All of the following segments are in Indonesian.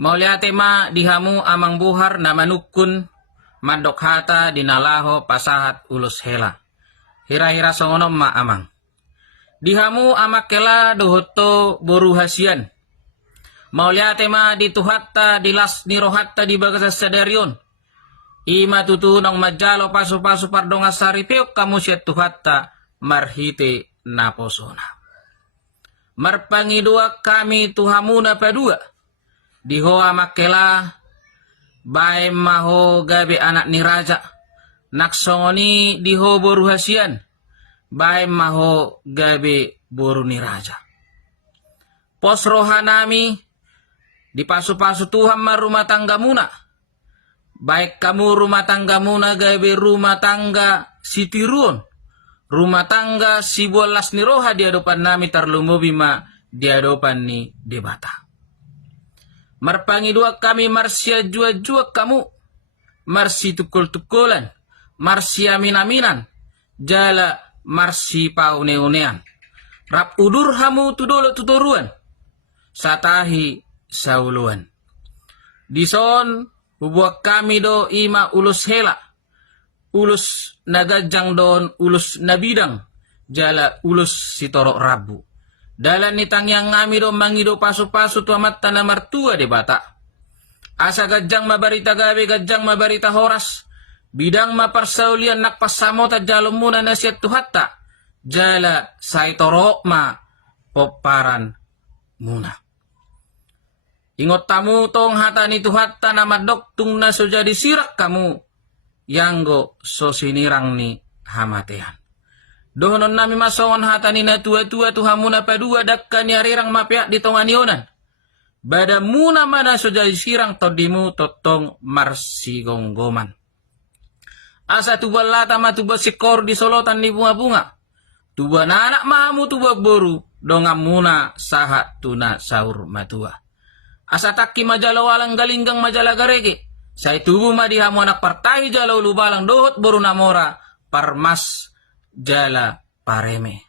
Mauliate ma dihamu amang buhar na manukun mandok hata dinalaho pasahat ulus hela. Hira-hira songonom ma amang. Dihamu amakela dohoto boru hasian. Mauliate ma dituhatta dilas nirohatta di bagasa sadarion. Ima tutu nang majalo pasu-pasu pardong asari peok kamu siya tuhatta marhite naposona. Marpangidua kami tuhamuna padua. Dihoa makela bae maho gabe anak ni raja. Naksongoni diho boru hasian. Bae maho gabe boru ni raja. Pos rohanami dipasu-pasu Tuhan rumah tangga muna. Baik kamu rumah tangga muna gabe rumah tangga sitiruon. Rumah tangga si bolas ni roha di hadapan nami tarlumubi ma di hadapan ni debata. Marpangi dua kami marsia jua-jua kamu. Marsi tukul-tukulan. Marsi amin-aminan. Jala marsi paune-unean. Rap udur hamu tudolo tuturuan. Satahi sauluan. Dison bubuak kami do ima ulus hela. Ulus nagajang don ulus nabidang. Jala ulus sitorok rabu. Dalan nitang yang ngami do mangido pasu-pasu tuamat tanah martua de bata. Asa gajang mabarita gabe gajang mabarita horas. Bidang maparsaulian nakpasamota jalom muna nasiat tuhatta. Jala saitorok ma poparan muna. Ingot tamu tong hata ni tuhatta na madoktung na so jadi sirak kamu. Yanggo so sinirang ni hamatean. Dohonon nami masongon hata ni na tua-tua tuhamuna padua dakka ni arirang mapiak di tonganionan. Bada muna mana so jadi sirang todimu totong marsigonggoman. Asa tuba lata matuba sikor di solotan ni bunga-bunga. Tuba na anak mahamu tuba boru dongam muna sahat tuna saur matua. Asa takki majala walang galinggang majala garege. Say tubu madihamu anak partai jala ulubalang dohot boru namora parmas jala pareme.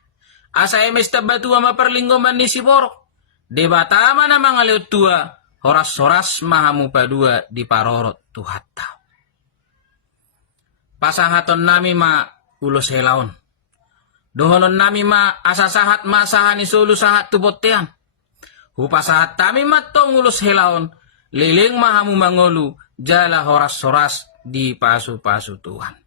Asa emes tabatua maperlinggoman ni siborok. Debatama na mga liut tua horas-horas mahamu padua di parorot tuhatta. Pasahaton nami ma ulos helaon. Dohonon nami ma asasahat masahan isulu sahat tubotean. Hupasahat tami matong ulus helaon. Liling mahamu mangolu jala horas-horas di pasu-pasu Tuhan.